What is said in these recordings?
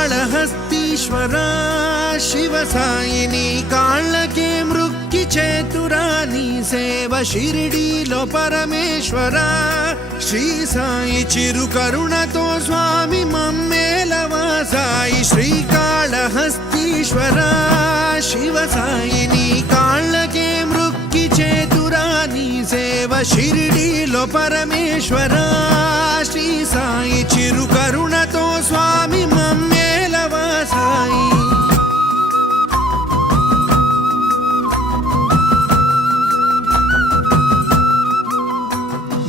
శ్రీకాళహస్తీశ్వర శివ సాయిని కాళ్ళకే మృక్కి చేతురా నీ సేవ షిరిడీలో పరమేశ్వర శ్రీ సాయి చిరు కరుణతో స్వామి మమ్మేలవా సాయి శ్రీకాళహస్తీశ్వర శివ సాయిని కాళ్ళకే మృక్కి చేతురా నీ సేవ షిరిడీలో పరమేశ్వర శ్రీ సాయి చిరు కరుణతో స్వామి మమ్మేలవా సాయి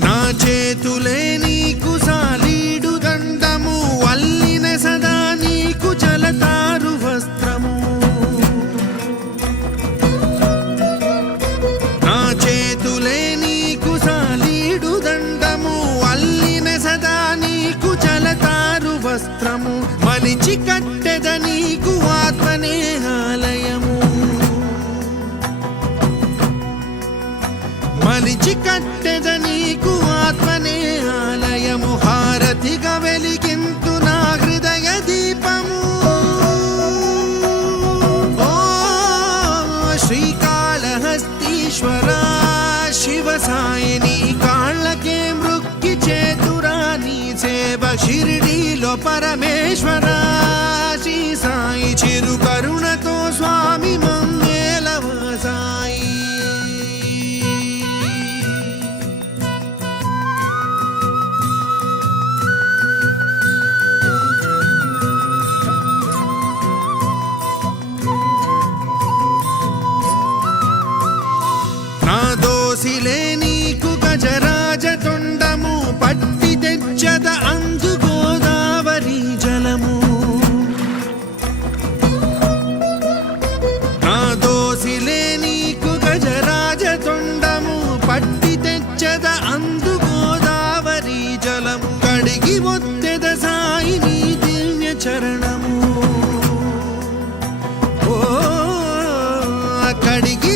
నా చేతులే నీకు సాలీడు దండము అల్లిన సదా నీకు జలతారు వస్త్రము నా చేతులే నీకు సాలీడు దండము అల్లిన సదా నీకు జలతారు వస్త్రము మలిచి కట్టెద నీకు ఆత్మనేహాలయము మలిచి కట్టెద నీకు ఆత్మనేహాలయము హారతిగా వెలిగింతు నా హృదయ దీపము ఓ శ్రీకాళహస్తీశ్వర శివ సాయిని కాళ్ళకే మృక్కి చేతురా నీ సేవ షిరిడీలో పరమేశ్వర శ్రీ సాయి చిరు కరుణతో స్వామి మంగళవ సాయి నా దోసిలే నీకు గజరాజ తొండము పట్టి తెచ్చద అందు గోదావరి జలము నా దోసిలే నీకు గజరాజ తొండము పట్టి తెచ్చద అందు గోదావరి జలము కడిగి ఒత్తెద సాయి నీ దివ్య చరణము ఓ కడిగి